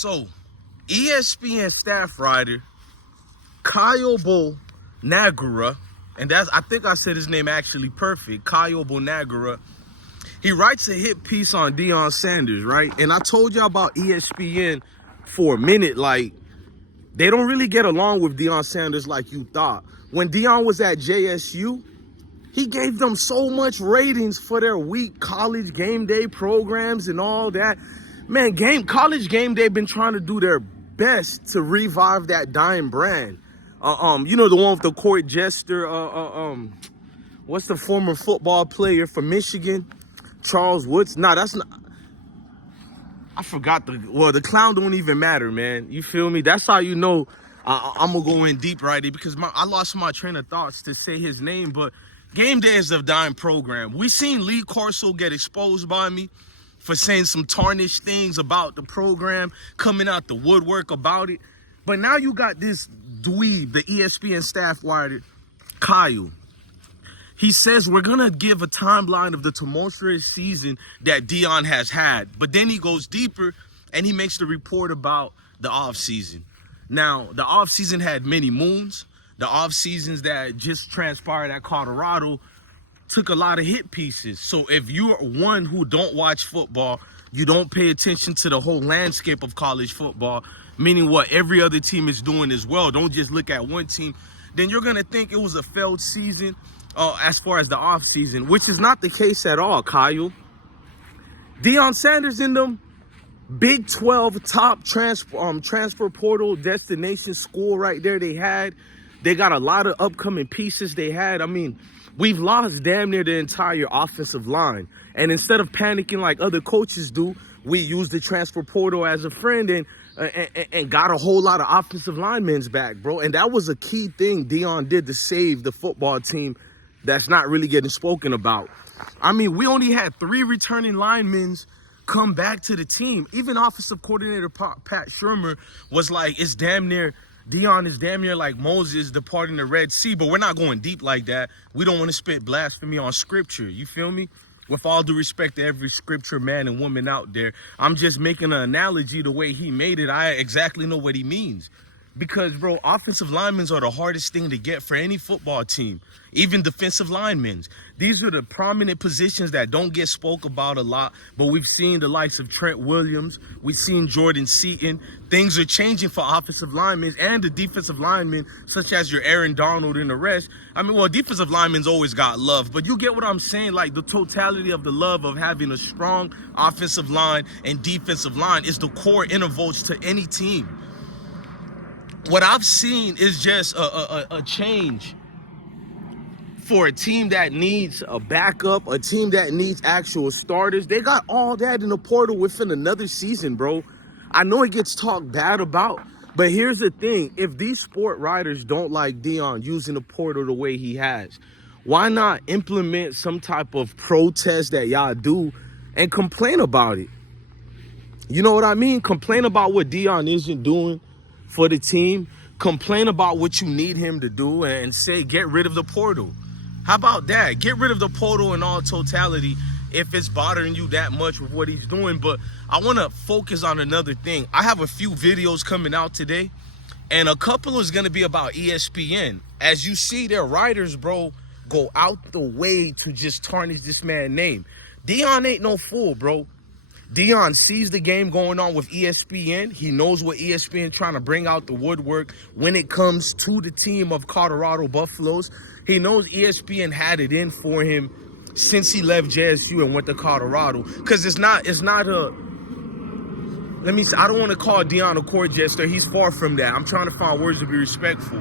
So, ESPN staff writer Kyle Bonagura, and I think I said his name actually perfect, Kyle Bonagura, he writes a hit piece on Deion Sanders, right? And I told y'all about ESPN for a minute, like, they don't really get along with Deion Sanders like you thought. When Deion was at JSU, he gave them so much ratings for their weak college game day programs and all that. Man, college game day been trying to do their best to revive that dying brand. You know, the one with the court jester, what's the former football player from Michigan? Charles Woods? Nah, that's not. I forgot the clown don't even matter, man. You feel me? That's how you know I'm gonna go in deep right there, because I lost my train of thoughts to say his name. But game day is a dying program. We seen Lee Corso get exposed by me for saying some tarnished things about the program, coming out the woodwork about it. But now you got this dweeb, the ESPN staff writer, Kyle. He says we're going to give a timeline of the tumultuous season that Deion has had. But then he goes deeper and he makes the report about the offseason. Now, the offseason had many moons. The offseasons that just transpired at Colorado took a lot of hit pieces. So if you're one who don't watch football, you don't pay attention to the whole landscape of college football, meaning what every other team is doing as well, don't just look at one team, then you're going to think it was a failed season as far as the offseason, which is not the case at all, Kyle. Deion Sanders in them Big 12 top transfer portal destination school right there they got a lot of upcoming pieces they had. I mean, we've lost damn near the entire offensive line. And instead of panicking like other coaches do, we used the transfer portal as a friend and got a whole lot of offensive linemen back, bro. And that was a key thing Deion did to save the football team that's not really getting spoken about. I mean, we only had 3 returning linemen come back to the team. Even offensive coordinator Pat Shurmur was like, Deion is damn near like Moses departing the Red Sea, but we're not going deep like that. We don't want to spit blasphemy on scripture. You feel me? With all due respect to every scripture man and woman out there, I'm just making an analogy the way he made it. I exactly know what he means. Because, bro, offensive linemen are the hardest thing to get for any football team, even defensive linemen. These are the prominent positions that don't get spoke about a lot, but we've seen the likes of Trent Williams. We've seen Jordan Seaton. Things are changing for offensive linemen and the defensive linemen, such as your Aaron Donald and the rest. I mean, well, defensive linemen's always got love, but you get what I'm saying? Like, the totality of the love of having a strong offensive line and defensive line is the core intervals to any team. What I've seen is just a change for a team that needs a backup, a team that needs actual starters. They got all that in the portal within another season, bro. I know it gets talked bad about, but here's the thing. If these sport writers don't like Deion using the portal the way he has, why not implement some type of protest that y'all do and complain about it? You know what I mean? Complain about what Deion isn't doing for the team. Complain about what you need him to do and say, get rid of the portal. How about that? Get rid of the portal in all totality if it's bothering you that much with what he's doing. But I want to focus on another thing. I have a few videos coming out today, and a couple is going to be about ESPN. As you see, their writers, bro, go out the way to just tarnish this man's name. Deion ain't no fool, bro. Deion sees the game going on with ESPN. He knows what ESPN trying to bring out the woodwork when it comes to the team of Colorado Buffaloes. He knows ESPN had it in for him since he left JSU and went to Colorado. Because I don't want to call Deion a court jester. He's far from that. I'm trying to find words to be respectful.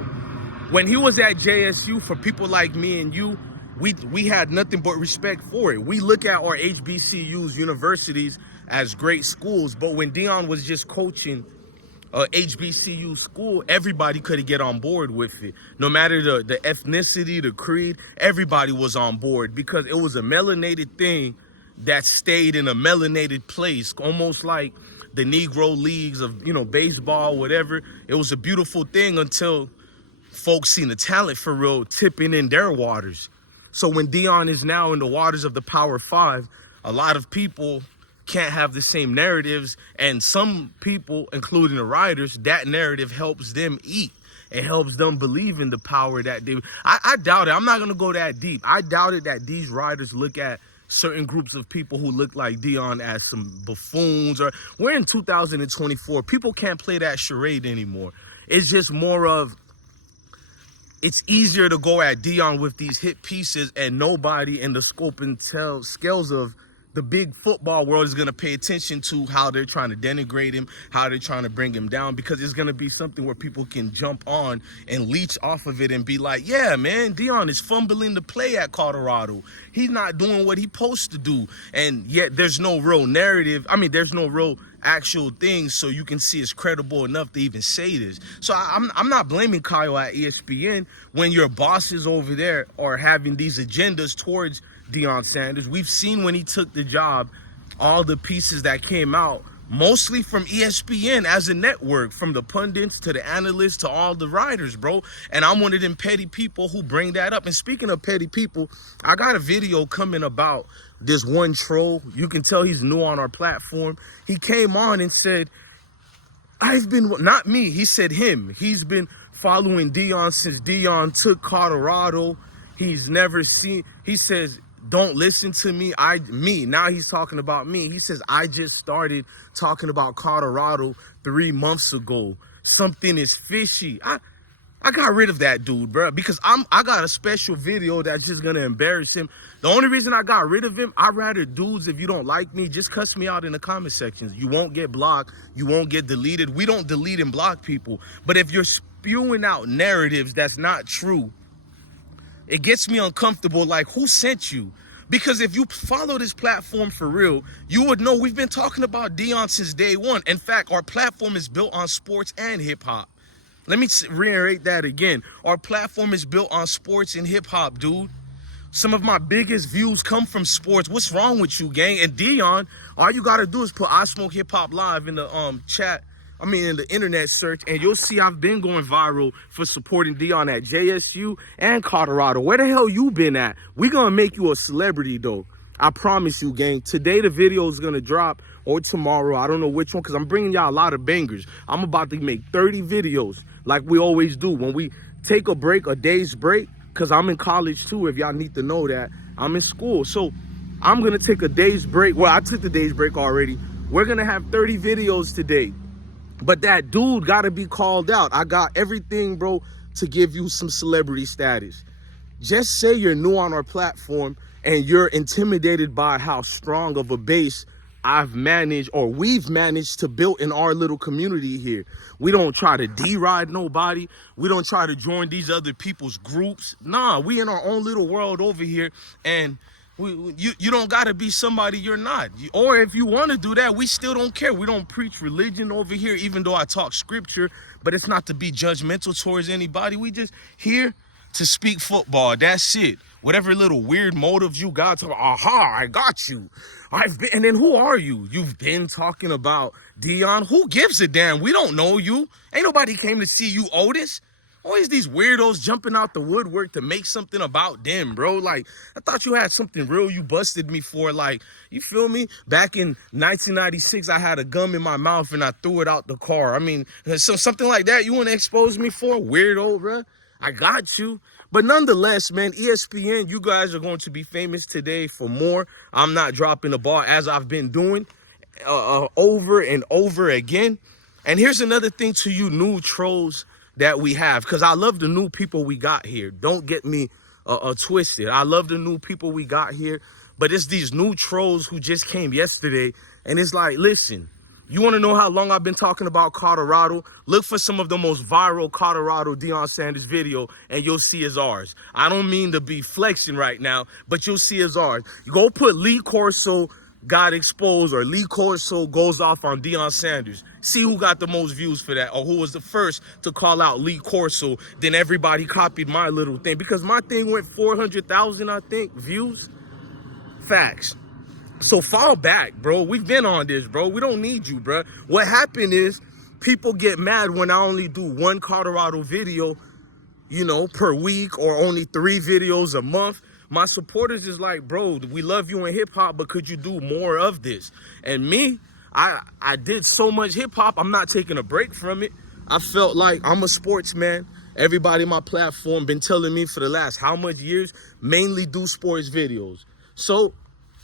When he was at JSU, for people like me and you, we had nothing but respect for it. We look at our HBCUs, universities, as great schools, but when Deion was just coaching HBCU school, everybody could get on board with it. No matter the ethnicity, the creed, everybody was on board because it was a melanated thing that stayed in a melanated place, almost like the Negro leagues of, baseball, whatever. It was a beautiful thing until folks seen the talent for real tipping in their waters. So when Deion is now in the waters of the Power Five, a lot of people can't have the same narratives. And some people, including the writers, that narrative helps them eat. It helps them believe in the power that they... I doubt it. I'm not going to go that deep. I doubt it that these writers look at certain groups of people who look like Deion as some buffoons. Or we're in 2024. People can't play that charade anymore. It's just more of... It's easier to go at Deion with these hit pieces, and nobody in the scope and scales of the big football world is going to pay attention to how they're trying to denigrate him, how they're trying to bring him down, because it's going to be something where people can jump on and leech off of it and be like, yeah, man, Deion is fumbling the play at Colorado. He's not doing what he's supposed to do. And yet there's no real narrative. I mean, there's no real actual things so you can see it's credible enough to even say this. So I'm not blaming Kyle at ESPN when your bosses over there are having these agendas towards Deion Sanders. We've seen when he took the job, all the pieces that came out, mostly from ESPN as a network, from the pundits to the analysts to all the writers, bro. And I'm one of them petty people who bring that up. And speaking of petty people, I got a video coming about this one troll. You can tell he's new on our platform. He came on and said, not me, he said him. He's been following Deion since Deion took Colorado. He's never seen, he says, don't listen to me. Now he's talking about me. He says, I just started talking about Colorado 3 months ago. Something is fishy. I got rid of that dude, bro, because I got a special video that's just going to embarrass him. The only reason I got rid of him, I'd rather dudes, if you don't like me, just cuss me out in the comment sections. You won't get blocked. You won't get deleted. We don't delete and block people. But if you're spewing out narratives that's not true, it gets me uncomfortable. Like, who sent you? Because if you follow this platform for real, you would know we've been talking about Deion since day one. In fact, our platform is built on sports and hip hop. Let me reiterate that again. Our platform is built on sports and hip hop, dude. Some of my biggest views come from sports. What's wrong with you, gang? And Deion, all you got to do is put I Smoke Hip Hop Live in the chat. I mean, in the internet search, and you'll see I've been going viral for supporting Deion at JSU and Colorado. Where the hell you been at? We gonna make you a celebrity, though. I promise you, gang. Today, the video is gonna drop, or tomorrow. I don't know which one, because I'm bringing y'all a lot of bangers. I'm about to make 30 videos like we always do. When we take a break, a day's break, because I'm in college, too, if y'all need to know that. I'm in school. So I'm gonna take a day's break. Well, I took the day's break already. We're gonna have 30 videos today. But that dude got to be called out. I got everything, bro, to give you some celebrity status. Just say you're new on our platform and you're intimidated by how strong of a base I've managed, or we've managed to build in our little community here. We don't try to deride nobody. We don't try to join these other people's groups. Nah, we in our own little world over here, and you don't got to be somebody you're not. Or if you want to do that, we still don't care. We don't preach religion over here, even though I talk scripture, but it's not to be judgmental towards anybody. We just here to speak football. That's it. Whatever little weird motive you got, aha, I got you. And then who are you? You've been talking about Deion. Who gives a damn? We don't know you. Ain't nobody came to see you, Otis. Always these weirdos jumping out the woodwork to make something about them, bro. Like, I thought you had something real you busted me for. Like, you feel me? Back in 1996, I had a gum in my mouth and I threw it out the car. I mean, so something like that you want to expose me for? Weirdo, bro. I got you. But nonetheless, man, ESPN, you guys are going to be famous today for more. I'm not dropping the ball as I've been doing over and over again. And here's another thing to you new trolls that we have, because I love the new people we got here. Don't get me twisted. I love the new people we got here, but it's these new trolls who just came yesterday, and it's like, listen, you want to know how long I've been talking about Colorado? Look for some of the most viral Colorado Deion Sanders video, and you'll see it's ours. I don't mean to be flexing right now, but you'll see it's ours. You go put Lee Corso got exposed, or Lee Corso goes off on Deion Sanders. See who got the most views for that, or who was the first to call out Lee Corso. Then everybody copied my little thing, because my thing went 400,000, I think, views. Facts. So fall back, bro. We've been on this, bro. We don't need you, bro. What happened is people get mad when I only do one Colorado video, you know, per week, or only 3 videos a month. My supporters is like, bro, we love you in hip hop, but could you do more of this? And me, I did so much hip hop, I'm not taking a break from it. I felt like I'm a sportsman. Everybody on my platform been telling me for the last how much years, mainly do sports videos. So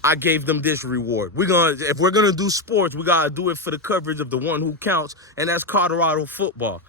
I gave them this reward. If we're gonna do sports, we gotta do it for the coverage of the one who counts, and that's Colorado football.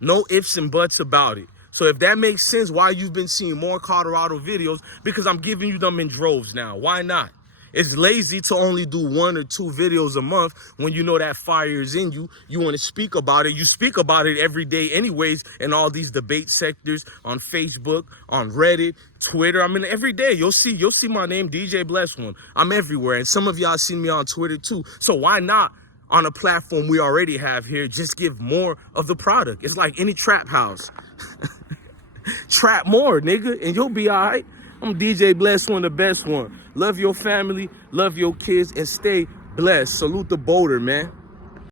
No ifs and buts about it. So if that makes sense, why you've been seeing more Colorado videos, because I'm giving you them in droves now. Why not? It's lazy to only do 1 or 2 videos a month when you know that fire is in you. You want to speak about it. You speak about it every day anyways in all these debate sectors, on Facebook, on Reddit, Twitter. I mean, every day you'll see my name, DJ Bless One. I'm everywhere. And some of y'all see me on Twitter too. So why not, on a platform we already have here, just give more of the product? It's like any trap house. Trap more, nigga, and you'll be all right. I'm DJ Bless One, the best one. Love your family, love your kids, and stay blessed. Salute the boulder, man.